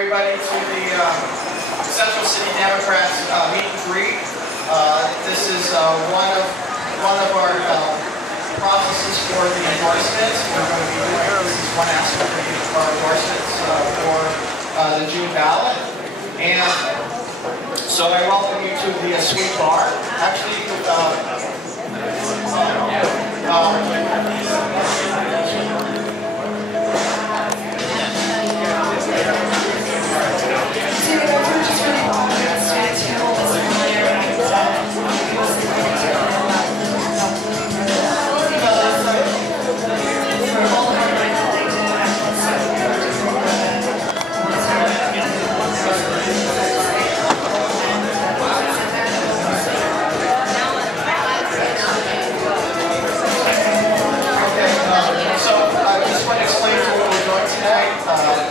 Everybody to the Central City Democrats meet and greet. This is one of our processes for the endorsements. We're going to be doing this is one aspect of our endorsements for the June ballot. And so I welcome you to the Swig bar. Actually,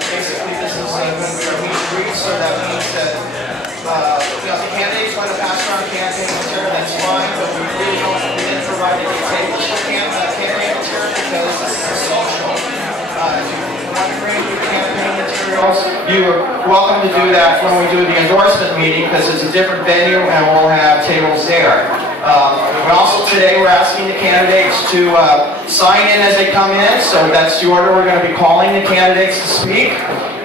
basically, this is when we are meet and greet, so that means that the candidates want to pass around campaign material, that's fine, but we really didn't provide any tables for campaign material because this is a social. If you want to bring your campaign materials, you're welcome to do that when we do the endorsement meeting because it's a different venue and we'll have tables there. Also today we're asking the candidates to sign in as they come in, so that's the order we're going to be calling the candidates to speak.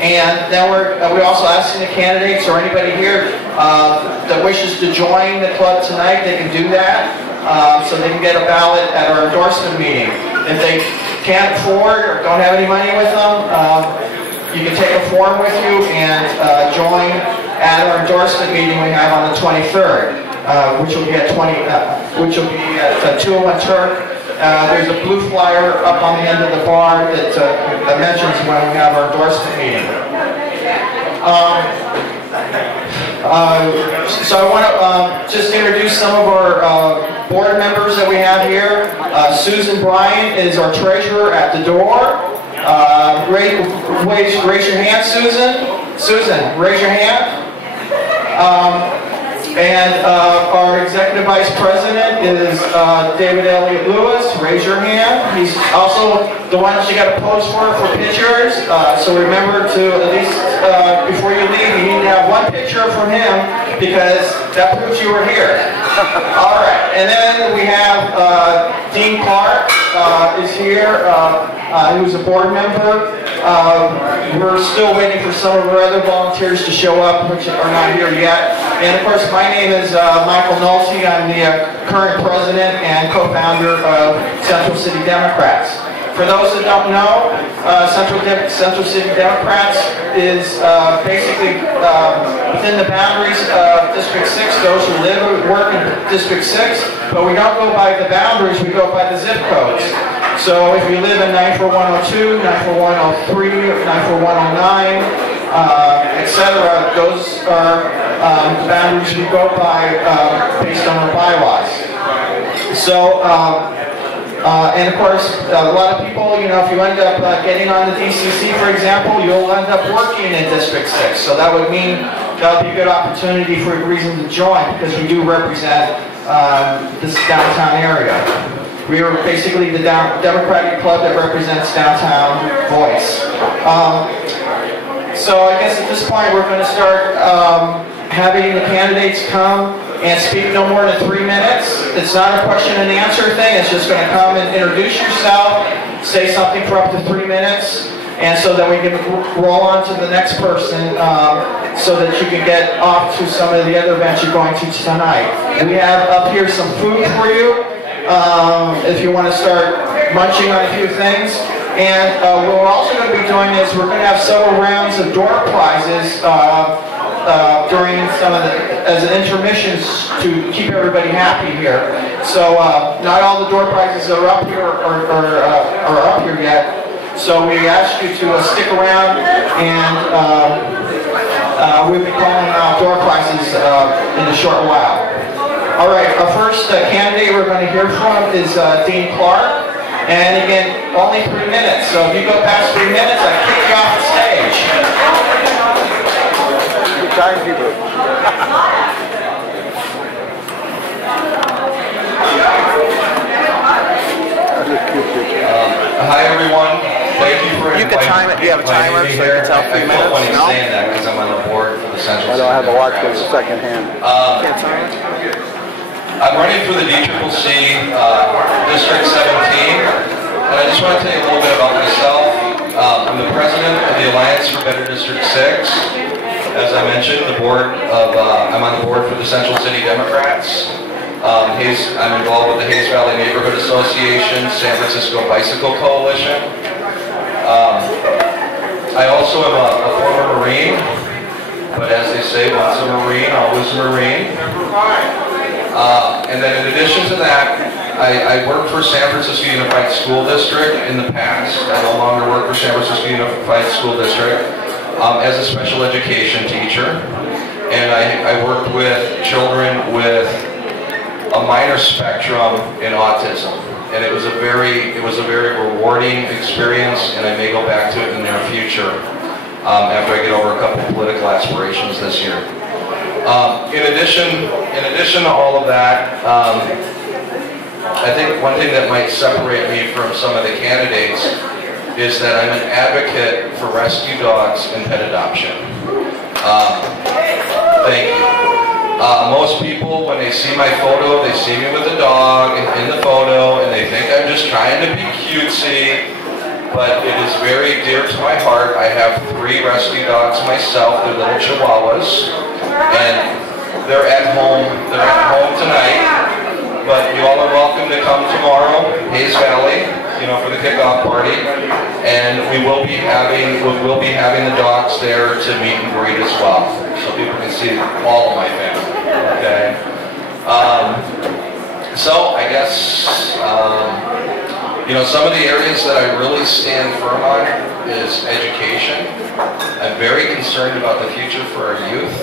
And then we're also asking the candidates or anybody here that wishes to join the club tonight, they can do that so they can get a ballot at our endorsement meeting. If they can't afford or don't have any money with them, you can take a form with you and join at our endorsement meeting we have on the 23rd. Which will be at 201 Turk. There's a blue flyer up on the end of the bar that mentions when we have our endorsement meeting. So I want to just introduce some of our board members that we have here. Susan Bryant is our treasurer at the door. Raise your hand, Susan. Susan, raise your hand. And our Executive Vice President is David Elliott Lewis. Raise your hand. He's also the one that you got to pose for pictures. So remember to, at least before you leave, you need to have one picture from him because that proves you were here. All right. And then we have Dean Clark is here, who's a board member. We're still waiting for some of our other volunteers to show up, which are not here yet. And of course, my name is Michael Nolte. I'm the current president and co-founder of Central City Democrats. For those that don't know, Central City Democrats is basically within the boundaries of District 6, those who live and work in District 6, but we don't go by the boundaries, we go by the zip codes. So if you live in 94102, 94103, 94109, etc., those are the boundaries we go by based on our bylaws. So, and of course, a lot of people, you know, if you end up getting on the DCC, for example, you'll end up working in District 6. So that would mean that would be a good opportunity for a reason to join because we do represent this downtown area. We are basically the Democratic club that represents downtown voice. So I guess at this point we're going to start having the candidates come and speak no more than 3 minutes. It's not a question and answer thing. It's just going to come and introduce yourself, say something for up to 3 minutes, and so that we can roll on to the next person so that you can get off to some of the other events you're going to tonight. And we have up here some food for you if you want to start munching on a few things. And what we're also going to be doing is we're going to have several rounds of door prizes during some of the, as an intermissions to keep everybody happy here. So not all the door prizes are up here are up here yet. So we ask you to stick around and we'll be calling out door prizes in a short while. All right, our first candidate we're going to hear from is Dean Clark. And again, only 3 minutes. So if you go past 3 minutes, I kick you off the stage. Good time, people. Hi, everyone. Thank you for inviting me. You can time it. Do you have a timer so you can tell 3 minutes? No? Central I City don't have a watch Democrats. in second hand. I'm running for the DCCC District 17, and I just want to tell you a little bit about myself. I'm the president of the Alliance for Better District 6. As I mentioned, I'm on the board for the Central City Democrats. I'm involved with the Hayes Valley Neighborhood Association, San Francisco Bicycle Coalition. I also am a former Marine, but as they say, once a Marine, always a Marine. And then in addition to that, I worked for San Francisco Unified School District in the past. I no longer work for San Francisco Unified School District as a special education teacher. And I worked with children with a minor spectrum in autism. And it was a very rewarding experience, and I may go back to it in the near future after I get over a couple of political aspirations this year. In addition to all of that, I think one thing that might separate me from some of the candidates is that I'm an advocate for rescue dogs and pet adoption. Thank you. Most people, when they see my photo, they see me with a dog in the photo, and they think I'm just trying to be cutesy, but it is very dear to my heart. I have 3 rescue dogs myself. They're little Chihuahuas, and they're at home tonight. But you all are welcome to come tomorrow, Hayes Valley, for the kickoff party, and we will be having the dogs there to meet and greet as well, so people can see all of my family. Okay. So I guess some of the areas that I really stand firm on is education. I'm very concerned about the future for our youth.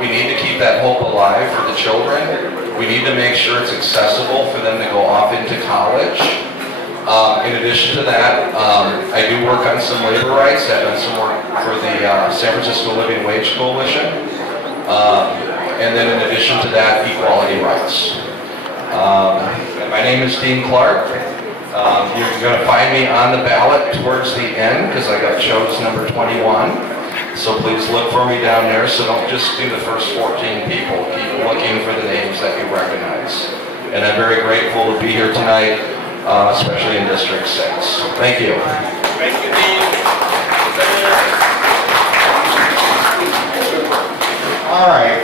We need to keep that hope alive for the children. We need to make sure it's accessible for them to go off into college. In addition to that, I do work on some labor rights. I've done some work for the San Francisco Living Wage Coalition. And then in addition to that, equality rights. My name is Dean Clark. You're going to find me on the ballot towards the end because I got chosen number 21. So please look for me down there, so don't just do the first 14 people. Keep looking for the names that you recognize. And I'm very grateful to be here tonight, especially in District 6. Thank you. Thank you, Dean. All right.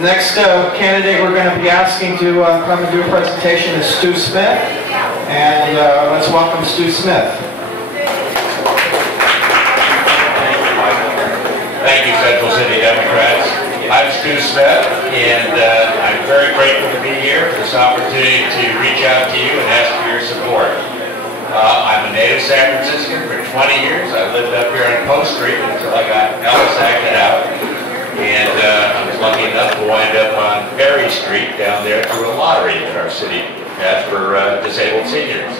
Next candidate we're going to be asking to come and do a presentation is Stu Smith. And let's welcome Stu Smith. Thank you, Central City Democrats. I'm Stu Smith, and I'm very grateful to be here for this opportunity to reach out to you and ask for your support. I'm a native San Franciscan for 20 years. I lived up here on Post Street until I got Ellis acted out, and I was lucky enough to wind up on Berry Street down there through a lottery that our city has for disabled seniors.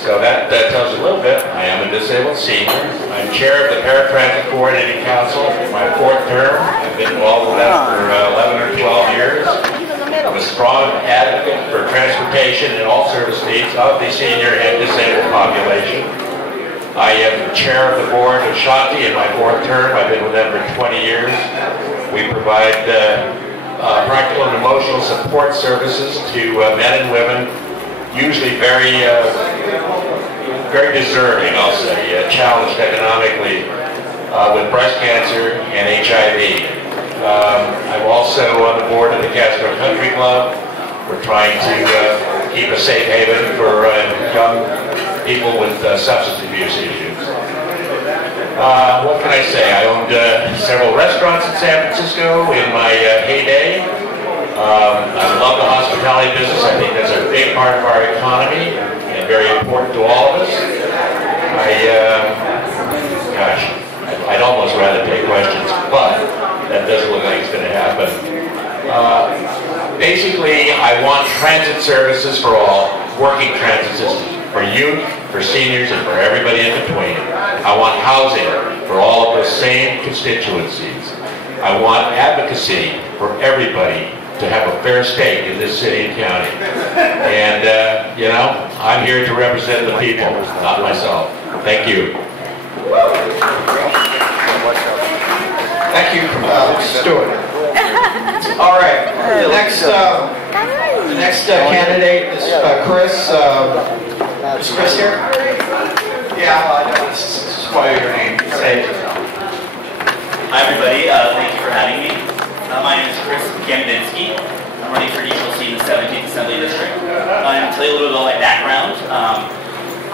So that tells you a little bit. I am a disabled senior. I'm chair of the Paratransit Coordinating Council, my 4th term. I've been involved with that for 11 or 12 years. I'm a strong advocate for transportation and all service needs of the senior and disabled population. I am chair of the board of Shanti in my 4th term. I've been with them for 20 years. We provide practical and emotional support services to men and women, usually very deserving, I'll say, challenged economically with breast cancer and HIV. I'm also on the board of the Castro Country Club. We're trying to keep a safe haven for young people with substance abuse issues. What can I say? I owned several restaurants in San Francisco in my heyday. I love the hospitality business. I think that's a big part of our economy and very important to all of us. I'd almost rather take questions, but that doesn't look like it's going to happen. Basically, I want transit services for all, working transit systems for youth, for seniors, and for everybody in between. I want housing for all of the same constituencies. I want advocacy for everybody to have a fair stake in this city and county. And, I'm here to represent the people, not myself. Thank you. Thank you, Stuart. All right, the next candidate is Chris. Is Chris here? Yeah, I know. This is why your name. Say it. Hi everybody, thank you for having me. My name is Chris Gembinski. I'm running for DJC in the 17th Assembly District. I'm going to tell you a little bit about my background.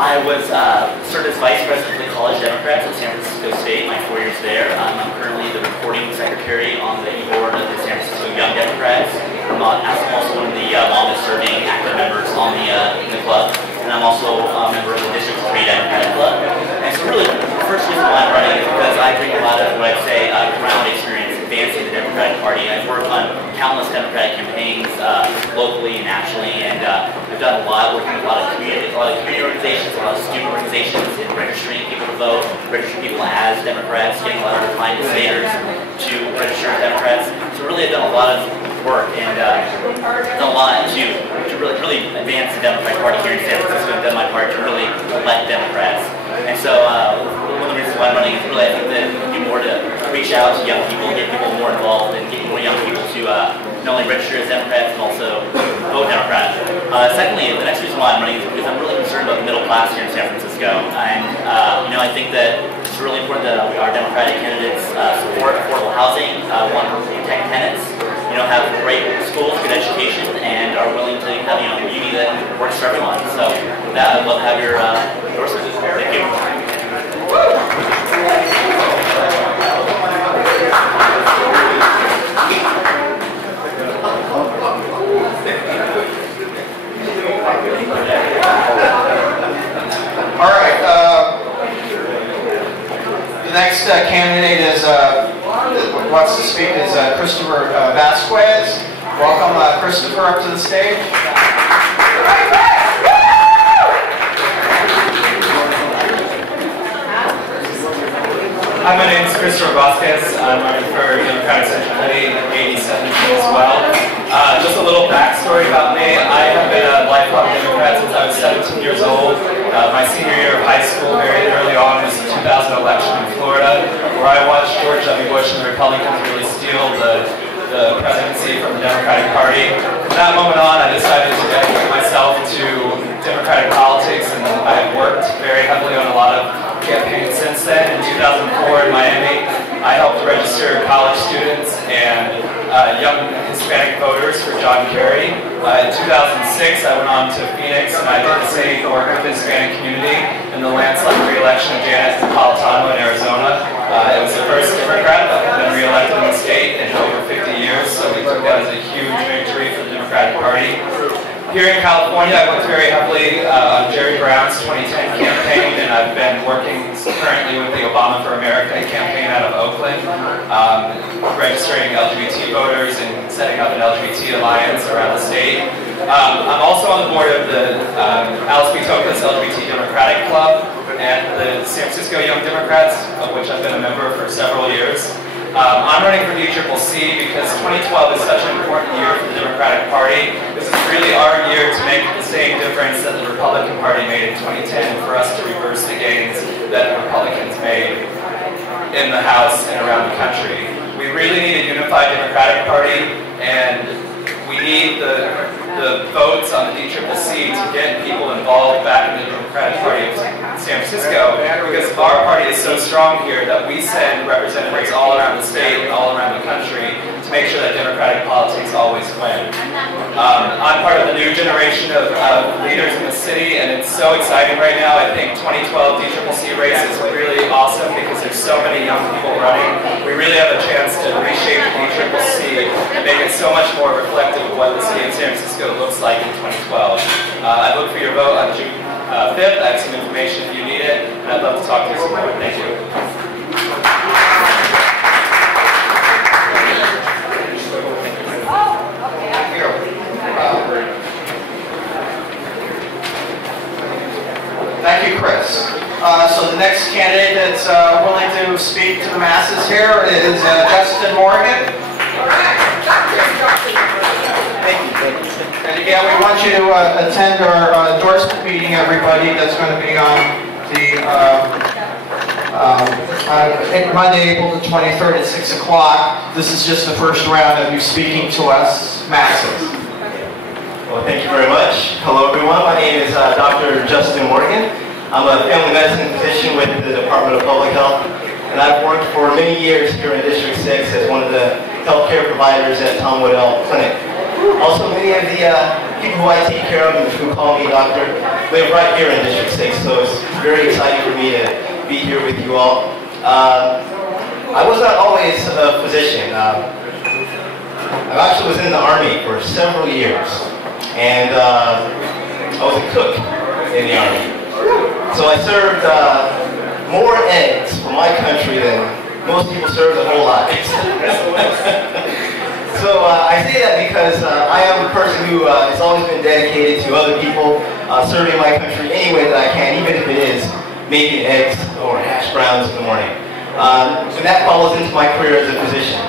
I was served as Vice President for the College Democrats at San Francisco State, my 4 years there. I'm currently the reporting secretary on the board of the San Francisco Young Democrats. I'm also one of the longest serving active members on in the club. And I'm also a member of the District 3 Democratic Club. And so really, the first reason why I'm running is because I bring a lot of what I'd say ground experience advancing the Democratic Party. I've worked on countless Democratic campaigns locally and nationally, and I've done a lot working with a lot of community organizations, a lot of student organizations in registering people to vote, registering people as Democrats, getting a lot of declined staters to register as Democrats. So really I've done a lot of work and done a lot to really advance the Democratic Party here in San Francisco and done my part to really elect Democrats. And so one of the reasons why I'm running is really I think that we can do more to reach out to young people, get people more involved, and get more young people to not only register as Democrats, but also vote Democrat. Secondly, the next reason why I'm running is because I'm really concerned about the middle class here in San Francisco. And I think that it's really important that our Democratic candidates support affordable housing, want to protect tenants, have great schools, good education, and are willing to have a uni that works for everyone. So with that, I'd love to have your endorsement. Thank you. All right. The next candidate is wants to speak is Christopher Vasquez. Welcome, Christopher, up to the stage. Hi, my name is Christopher Vasquez. I'm running for Democratic Central Committee 87 as well. Just a little backstory about me. I have been a lifelong Democrat since I was 17 years old. My senior year of high school, very early on, was the 2000 election in Florida, where I watched George W. Bush and the Republicans really steal the presidency from the Democratic Party. From that moment on, I decided to dedicate myself to Democratic politics, and I have worked very heavily on a lot of campaigns since then. In 2004 in Miami, I helped register college students and young Hispanic voters for John Geary. In 2006, I went on to Phoenix and I did the same work with the Hispanic community in the landslide re-election of Janet Napolitano in Arizona. It was the first Democrat that had been re-elected in the state in over 50 years, so we took that as a huge victory for the Democratic Party. Here in California, I worked very heavily on Jerry Brown's 2010 campaign, and I've been working currently with the Obama for America campaign out of Oakland, registering LGBT voters and setting up an LGBT alliance around the state. I'm also on the board of the Alice B. Toka's LGBT Democratic Club and the San Francisco Young Democrats, of which I've been a member for several years. I'm running for DCCC because 2012 is such an important year for the Democratic Party. This is really our year to make the same difference that the Republican Party made in 2010 for us to reverse the gains that the Republicans made in the House and around the country. We really need a unified Democratic Party, and we need the votes on the DCCC to get people involved back in the Democratic Party of San Francisco, because our party is so strong here that we send representatives all around the state and all around the country to make sure that Democratic politics always win. I'm part of the new generation of leaders in the city, and it's so exciting right now. I think 2012 DCCC race is really awesome because there's so many young people running. We really have a chance to reshape the DCCC and make it so much more reflective of what the city of San Francisco looks like in 2012. I look for your vote on June 5th. I have some information if you need it, and I'd love to talk to you some more. Thank you. Thank you, Chris. So the next candidate that's willing to speak to the masses here is Justin Morgan. And again, we want you to attend our endorsement meeting, everybody. That's going to be on the Monday, April the 23rd at 6 o'clock. This is just the first round of you speaking to us. Maxes. Well, thank you very much. Hello, everyone. My name is Dr. Justin Morgan. I'm a family medicine physician with the Department of Public Health, and I've worked for many years here in District 6 as one of the healthcare providers at Tom Waddell Clinic. Also, many of the people who I take care of and who call me doctor live right here in District 6, so it's very exciting for me to be here with you all. I was not always a physician. I actually was in the Army for several years, and I was a cook in the Army. So I served more eggs for my country than most people serve their whole lives. So I say that because I am a person who has always been dedicated to other people, serving my country any way that I can, even if it is making eggs or hash browns in the morning. And that follows into my career as a physician.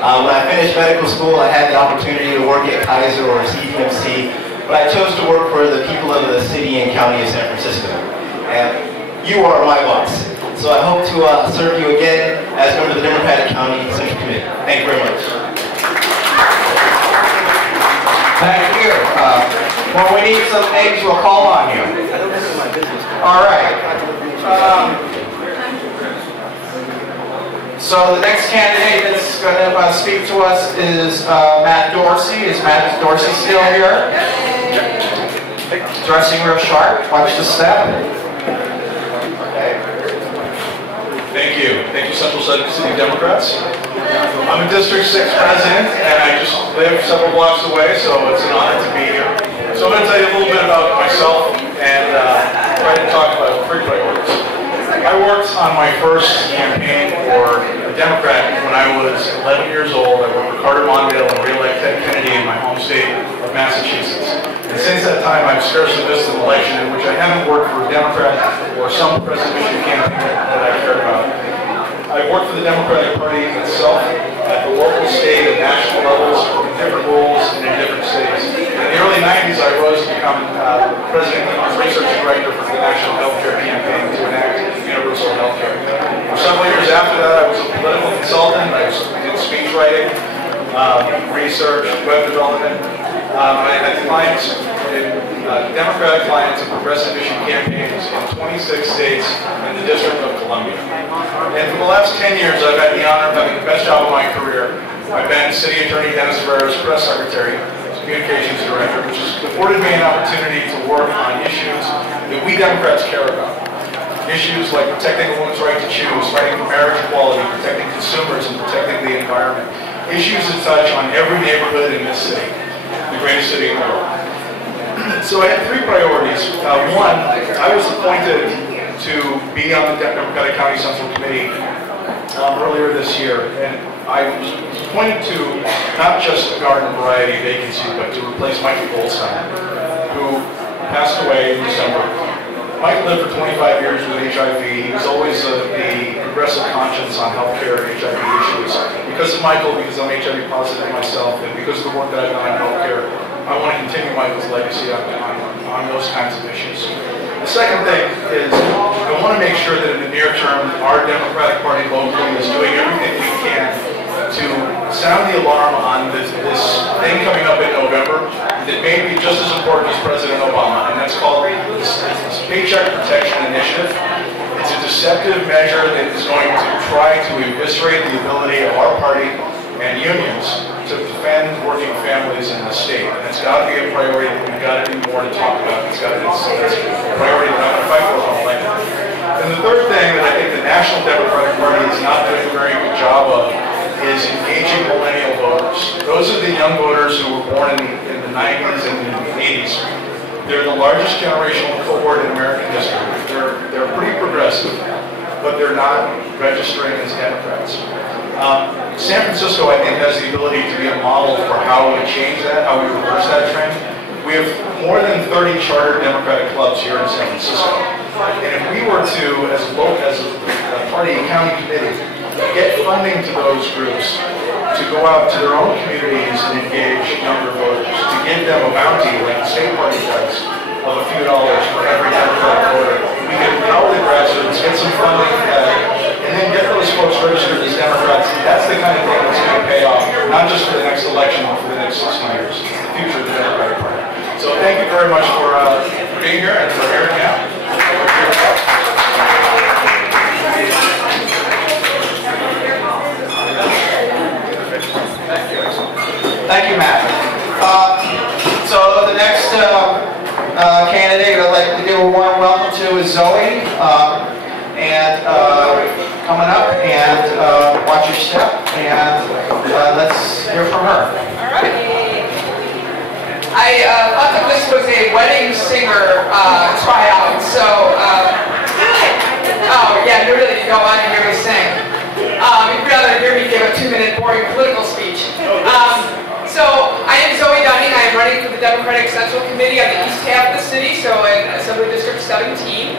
When I finished medical school, I had the opportunity to work at Kaiser or CPMC, but I chose to work for the people of the city and county of San Francisco. And you are my boss. So I hope to serve you again as member of the Democratic County Central Committee. Thank you very much. Thank you. When we need some eggs, we'll call on you. All right. So the next candidate that's going to speak to us is Matt Dorsey. Is Matt Dorsey still here? Dressing real sharp. Watch the step. Thank you. Thank you, Central City Democrats. I'm a District 6 resident, and I just live several blocks away, so it's an honor to be here. So I'm going to tell you a little bit about myself and try to talk about 3 priorities. I worked on my first campaign for a Democrat when I was 11 years old. I worked for Carter Mondale and re-elected Ted Kennedy in my home state of Massachusetts. And since that time, I've scarcely missed an election in which I haven't worked for a Democrat or some presidential campaign that I cared about. I've worked for the Democratic Party itself at the local, state, and national levels in different roles and in different states. In the early 90s, I rose to become president and research director for the National Healthcare Campaign to enact universal healthcare. For several years after that, I was a political consultant. I did speech writing, research, web development. I had clients, Democratic clients and progressive issue campaigns in 26 states and the District of Columbia. And for the last 10 years, I've had the honor of having the best job of my career. I've been City Attorney Dennis Ferrer's press secretary, communications director, which has afforded me an opportunity to work on issues that we Democrats care about. Issues like protecting a woman's right to choose, fighting for marriage equality, protecting consumers, and protecting the environment. Issues that touch on every neighborhood in this city, the greatest city in the world. So I had 3 priorities. One, I was appointed to be on the Democratic County Central Committee earlier this year, and I was appointed to not just a garden variety vacancy, but to replace Michael Goldstein, who passed away in December. Mike lived for 25 years with HIV. He was always the progressive conscience on healthcare and HIV issues. Because of Michael, because I'm HIV positive myself, and because of the work that I've done on healthcare, I want to continue Michael's legacy on those kinds of issues. The second thing is I want to make sure that in the near term, our Democratic Party locally is doing everything we can to sound the alarm on this thing coming up in November that may be just as important as President Obama, and that's called this Paycheck Protection Initiative. It's a deceptive measure that is going to try to eviscerate the ability of our party and unions to defend working families in the state. And it's got to be a priority that we've got to do more to talk about. It's got to be a priority that I'm going to fight for on election. And the third thing that I think the National Democratic Party is not doing a very good job of is engaging millennial voters. Those are the young voters who were born in the 90s and the 80s. They're the largest generational cohort in American history. They're pretty progressive, but they're not registering as Democrats. San Francisco, I think, has the ability to be a model for how we change that, how we reverse that trend. We have more than 30 chartered Democratic clubs here in San Francisco. And if we were to, as a party and county committee, get funding to those groups to go out to their own communities and engage younger voters, to give them a bounty like the state party does, of a few dollars for every Democratic voter. We can empower the grassroots, get some funding, and then get those folks registered as Democrats. That's the kind of thing that's going to pay off, not just for the next election, but for the next 60 years, the future of the Democratic Party. So thank you very much for being here and for hearing me out. Thank you, Matt. So the next candidate I'd like to give a warm welcome to is Zoe. Coming up, and watch your step, and let's hear from her. All right. I thought that this was a wedding singer tryout, so oh yeah, really, you don't want to hear me sing. You'd rather hear me give a 2-minute boring political speech. So I am Zoe Dunning. I am running for the Democratic Central Committee on the east half of the city, so in Assembly District 17.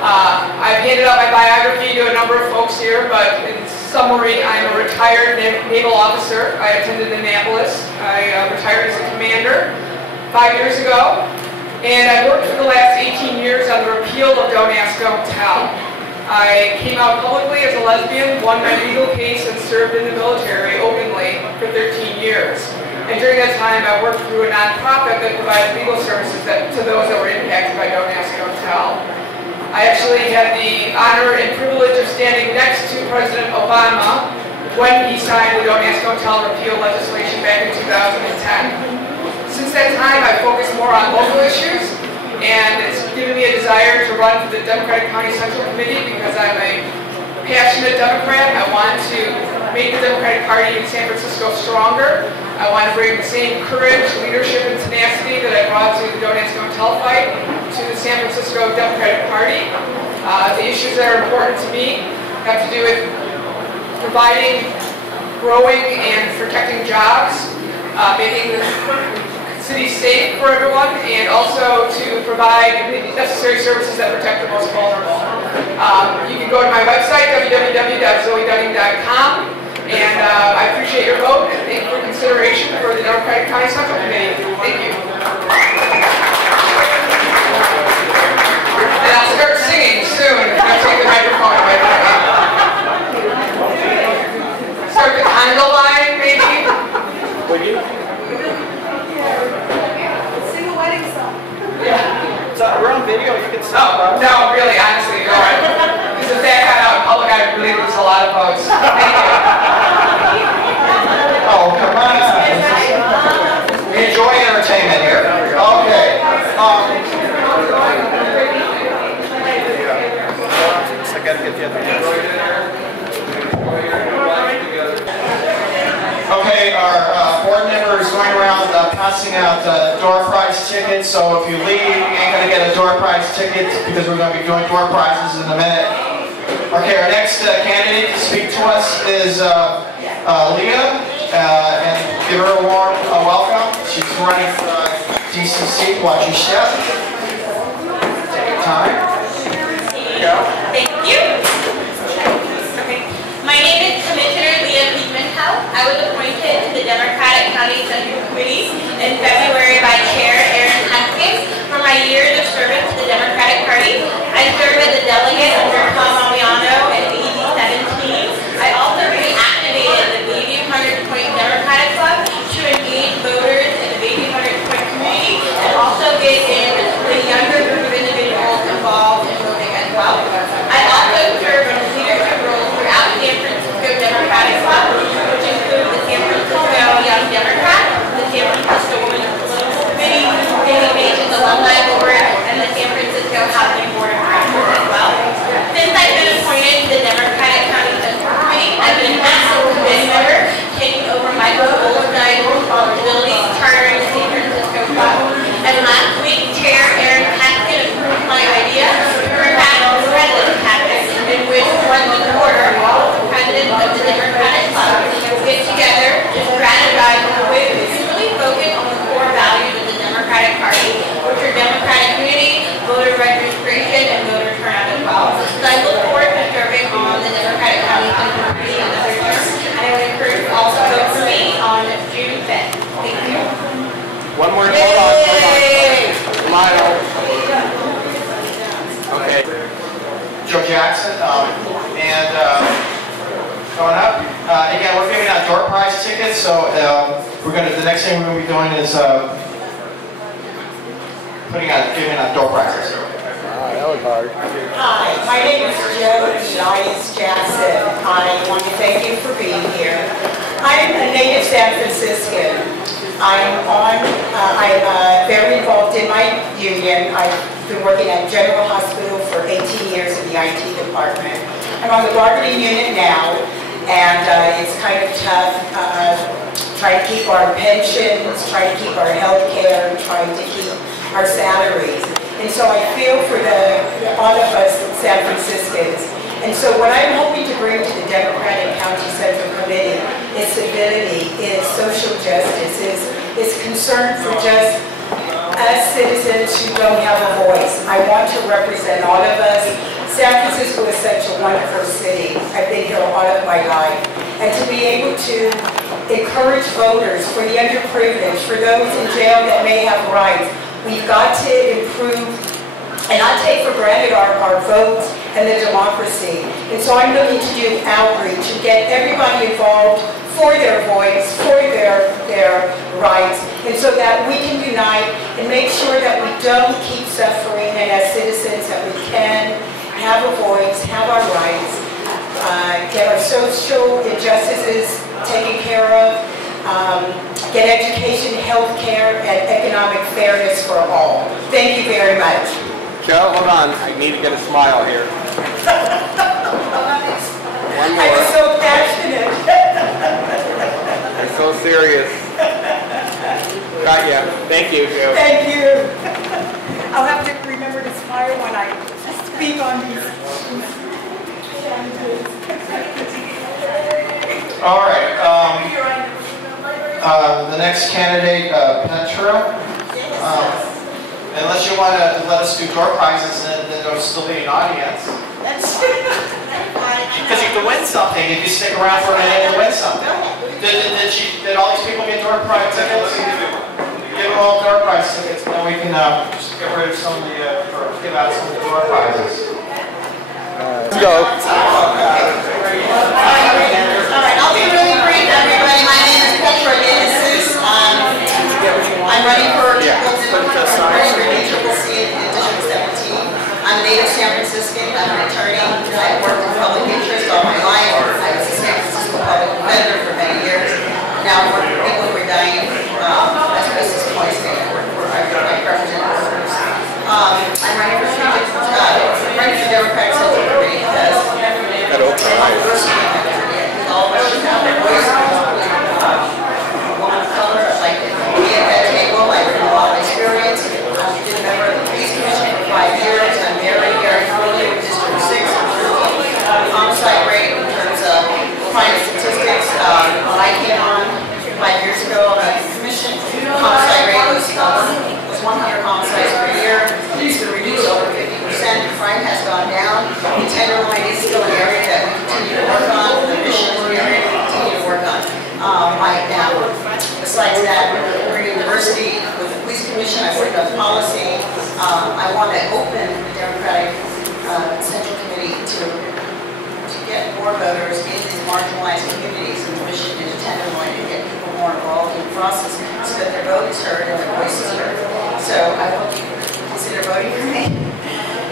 I've handed out my biography to a number of folks here, but in summary, I'm a retired naval officer. I attended Annapolis. I retired as a commander 5 years ago, and I've worked for the last 18 years on the repeal of Don't Ask, Don't Tell. I came out publicly as a lesbian, won my legal case, and served in the military openly for 13 years. And during that time, I worked through a nonprofit that provided legal services to those that were impacted by Don't Ask, Don't Tell. I actually had the honor and privilege of standing next to President Obama when he signed the Don't Ask, Don't Tell repeal legislation back in 2010. Since that time, I've focused more on local issues, and it's given me a desire to run for the Democratic County Central Committee because I'm a passionate Democrat. I want to make the Democratic Party in San Francisco stronger. I want to bring the same courage, leadership, and tenacity that I brought to the Don't Ask, Don't Tell fight to the San Francisco Democratic Party. The issues that are important to me have to do with providing, growing, and protecting jobs, making the city safe for everyone, and also to provide necessary services that protect the most vulnerable. You can go to my website, www.zoedunning.com. And I appreciate your vote and thank you for consideration for the Democratic County Central Committee. Thank you. And I'll start singing soon. I'll take the microphone away from me. Start the conga line, maybe? Would you? Sing a wedding song. Yeah. So we're on video, you can stop. No, really, honestly, no. Because if that got out in public, I'd really lose a lot of votes. Thank you. Oh, come on. We enjoy entertainment here. Okay. I gotta get the other Okay, our board member is going around passing out door prize tickets, so if you leave, you ain't going to get a door prize ticket because we're going to be doing door prizes in a minute. Okay, our next candidate to speak to us is Leah, and give her a warm welcome. She's running for DCC. Watch your step. Take your time. There you go. Thank you. Okay. My name is Commissioner Leah Pimentel. I was appointed to the Democratic County Central Committee in February by Chair Vasquez for my years of service to the Democratic Party. I served as a delegate under Tom Maliano in AD-17. I also reactivated the Baby 100 Point Democratic Club to engage voters in the Baby 100 Point community and also get in the younger group of individuals involved in voting as well. I also serve in leadership roles throughout San Francisco Democratic Club, which includes the San Francisco Young Democrat, the San Francisco Women's Political Committee, Daily Nations Alumni Board, and the San Francisco Housing Board of Directors as well. Since I've been Elias-Jackson. Going up. Again, we're giving out door prize tickets, so the next thing we're going to be doing is giving out door prizes. That was hard. Hi, my name is Joe Elias-Jackson. I want to thank you for being here. I'm a native San Franciscan. I'm very involved in my union. I've been working at General Hospital for 18 years in the IT department. I'm on the bargaining unit now, and it's kind of tough trying to keep our pensions, trying to keep our health care, trying to keep our salaries. And so I feel for all of us San Franciscans. And so what I'm hoping to bring to the Democratic County Central Committee is civility, is social justice, is concern for just us citizens who don't have a voice. I want to represent all of us. San Francisco is such a wonderful city. I've been here all of my life. And to be able to encourage voters, for the underprivileged, for those in jail that may have rights, we've got to improve and not take for granted our votes and the democracy. And so I'm looking to do outreach and get everybody involved for their voice, for their rights, and so that we can unite and make sure that we don't keep suffering, and as citizens that we can have a voice, have our rights, get our social injustices taken care of, get education, health care, and economic fairness for all. Thank you very much. Joe, hold on. I need to get a smile here. One more. I was so passionate. I'm so serious. Got ya. Thank you, Joe. Thank you. I'll have to remember to smile when I speak on these. All right. The next candidate, Petra. Unless you want to let us do door prizes, then there'll still be an audience. Because you can win something if you stick around for a minute and win something. Did all these people get door prize tickets? Give them all door prize tickets, and then we can just get rid of some of the, or give out some of the door prizes. Let's go. All right, I'll be really brief, everybody. My name is Petra DeJesus. I'm running for I'm a native San Franciscan. I'm an attorney. I've worked in public interest all my life. I was a San Francisco public defender for many years. Now I work for people who are dying asbestos poisoning. I represent workers. I'm running for the Democratic Central Committee because diversity in my community. All of us should have a voice. Woman of color, I'd like to be at that table. I bring a lot of experience. I've been a member of the Police Commission for 5 years. I'm very familiar with District 6 homicide rate in terms of crime statistics. When I came on 5 years ago on the commission, homicide rate was 100 homicides per year. It's been reduced over 50%. Crime has gone down. The Tenderloin is still an area that we continue to work on. The mission is an area we continue to work on. Besides that, we're in diversity with the Police Commission. I worked on policy. I want to open the Democratic Central Committee to get more voters in these marginalized communities in Michigan and Tenderloin and get people more involved in the process so that their vote is heard and their voice is heard. So I hope you consider voting for me.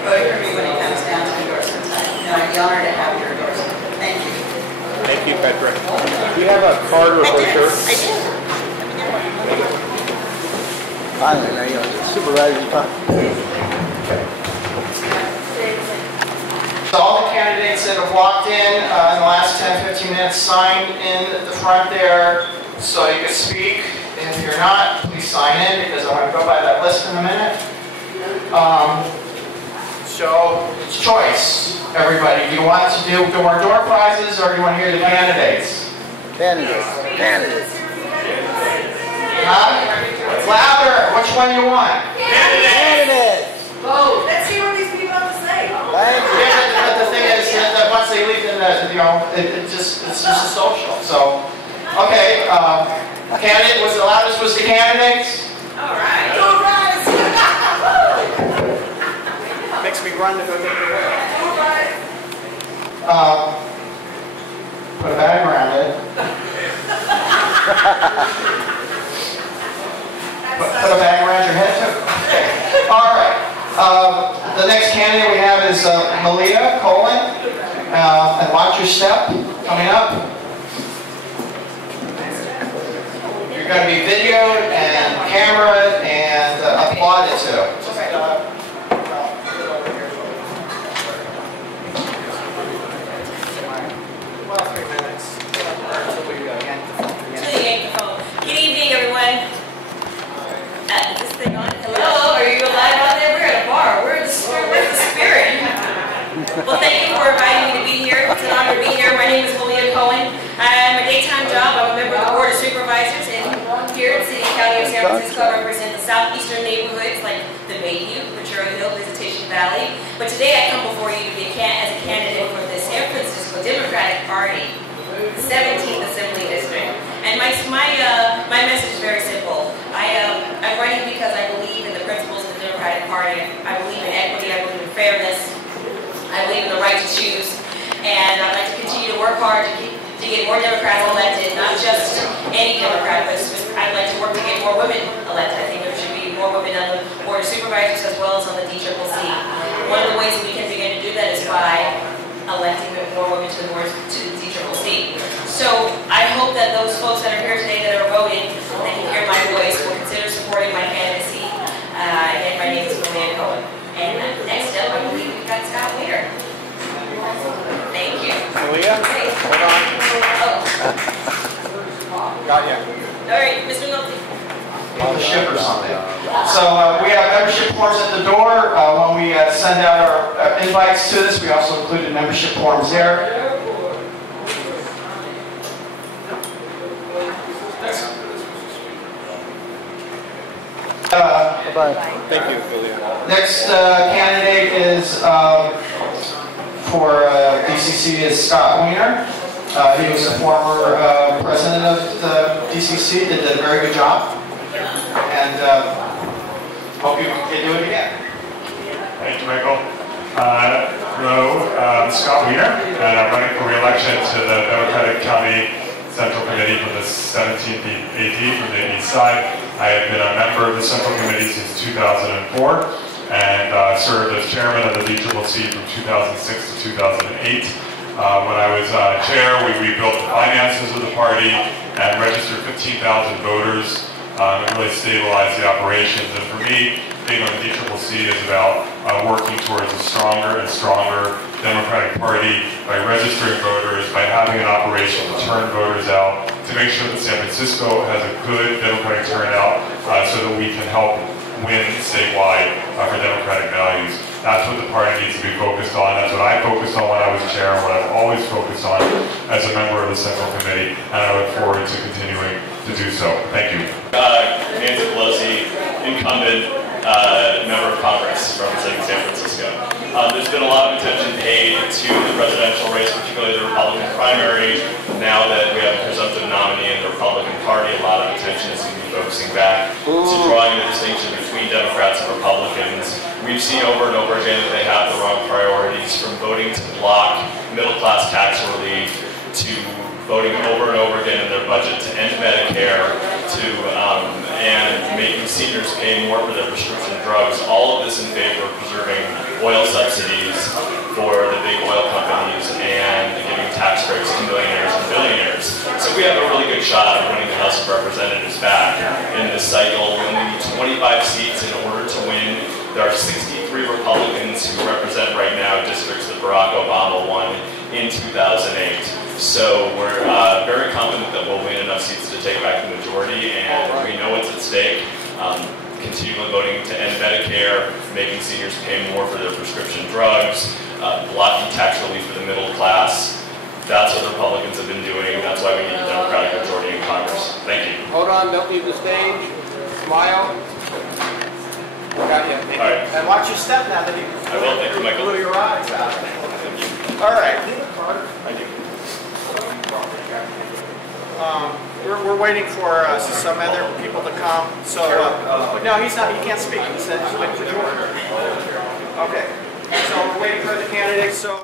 Voting for me when it comes down to endorsement time. And I'd be honored to have your endorsement. Thank you. Thank you, Petra. Do you have a card or a brochure? I do. Finally, now you're the supervisor's time. So all the candidates that have walked in the last 10-15 minutes signed in the front there so you can speak. If you're not, please sign in because I'm going to go by that list in a minute. So it's choice, everybody. Do you want to do more door prizes or do you want to hear the candidates? Candidates. Louder. Which one do you want? Candidates. Vote. Let's see what these people have to say. Thank you. Yeah, but the thing is that once they leave, it's just a social. So, okay, candidate was the loudest was the candidates. All right. All right. Makes me run to go get the. All right. Put a bag around it. Put a bag around your head too. Okay. All right. The next candidate we have is Malia Cohen. And watch your step coming up. You're going to be videoed and cameraed and applauded to. Well, 3 minutes. Good evening, everyone. Is this thing on? Hello, are you alive out there? We're at a bar. Where's the spirit? Well, thank you for inviting me to be here. It's an honor to be here. My name is Malia Cohen. I'm a daytime job. I'm a member of the Board of Supervisors, and here in City County of San Francisco, I represent the southeastern neighborhoods like the Bayview, Ventura Hill, Visitation Valley. But today I come before you to be as a candidate for the San Francisco Democratic Party, the 17th Assembly District. And my message is very simple. I'm running because I believe in the principles of the Democratic Party. I believe in equity. I believe in fairness. I believe in the right to choose. And I'd like to continue to work hard to get more Democrats elected, not just any Democrat, but I'd like to work to get more women elected. I think there should be more women on the Board of Supervisors as well as on the DCCC. One of the ways we can begin to do that is by electing more women to the DCCC. So I hope that those folks that are here today that are voting, that can hear my voice, will consider supporting my candidacy. Again, my name is Malia Cohen. And next up, I believe we've got Scott Weiner. Thank you. Malia, hold on. Oh. Got ya. All right, Mr. Nolte. Membership or something. So we have membership forms at the door. When we send out our invites to this, we also included membership forms there. Bye-bye. Thank you, Malia. Next candidate is for DCC is Scott Weiner. He was a former president of the DCC, did a very good job, and hope you can do it again. Thank you, Michael. Hello, Scott Weiner, and I'm running for re-election to the Democratic County Central Committee for the 17th AD from the East Side. I have been a member of the Central Committee since 2004 and served as chairman of the DCCC from 2006 to 2008. When I was chair, we rebuilt the finances of the party and registered 15,000 voters and really stabilized the operations. And for me, being on the DCCC is about working towards a stronger and stronger Democratic Party by registering voters, by having an operation to turn voters out, to make sure that San Francisco has a good Democratic turnout so that we can help win statewide for Democratic values. That's what the party needs to be focused on. That's what I focused on when I was chair, and what I've always focused on as a member of the Central Committee, and I look forward to continuing to do so. Thank you. Nancy Pelosi, incumbent member of Congress representing San Francisco. There's been a lot of attention paid to the presidential race, particularly the Republican primary. Now that we have a presumptive nominee in the Republican Party, a lot of attention is going to be focusing back to drawing the distinction between Democrats and Republicans. We've seen over and over again that they have the wrong priorities, from voting to block middle-class tax relief, to voting over and over again in their budget to end Medicare, to and making seniors pay more for their prescription drugs. All of this in favor of preserving oil subsidies for the big oil companies and giving tax breaks to millionaires and billionaires. So we have a really good shot of winning the House of Representatives back in this cycle. We only need 25 seats in order to win. There are 63 Republicans who represent right now districts that Barack Obama won in 2008. So we're very confident that we'll win enough seats to take back the majority, and we know what's at stake. Continually voting to end Medicare, making seniors pay more for their prescription drugs, blocking tax relief for the middle class. That's what the Republicans have been doing. That's why we need a Democratic majority in Congress. Thank you. Hold on, don't leave the stage. Smile. Got you. All right. And watch your step now that you I will. Thank you, Michael. blew your eyes out. Thank you. All right. Thank you. We're waiting for some other people to come. So no, he's not. He can't speak. He said he's waiting for the order. Okay. So we're waiting for the candidates. So.